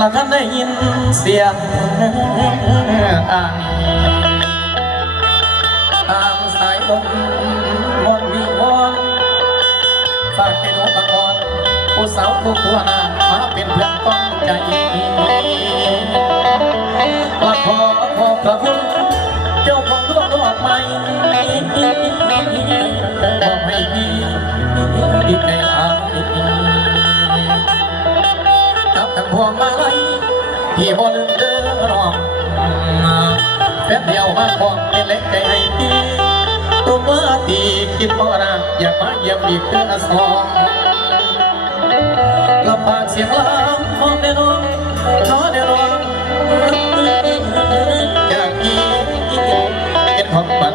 ละกันได้ยินเสียงตามสายลมวอนวิงวอนฝากให้หนูบางอ่อนผู้สาวผู้ตัวหน้ามาเป็นเพื่อนต้องใจละขอพระคุณเจ้าของดวงดอกไม้บอกให้ดีอีกในทางกับทั้งพวงมาลัยที่บ่ลืมเดินรองแป๊บเดียวมาบอกเป็นเล็กใจให้ดีตัวเมื่อตีคิดบ่นานอยากมาเยี่ยมอีกเดือนสองลำบากเสียงลำมองแน่นอนน้อแน่นอนจากนี้เป็นของบัน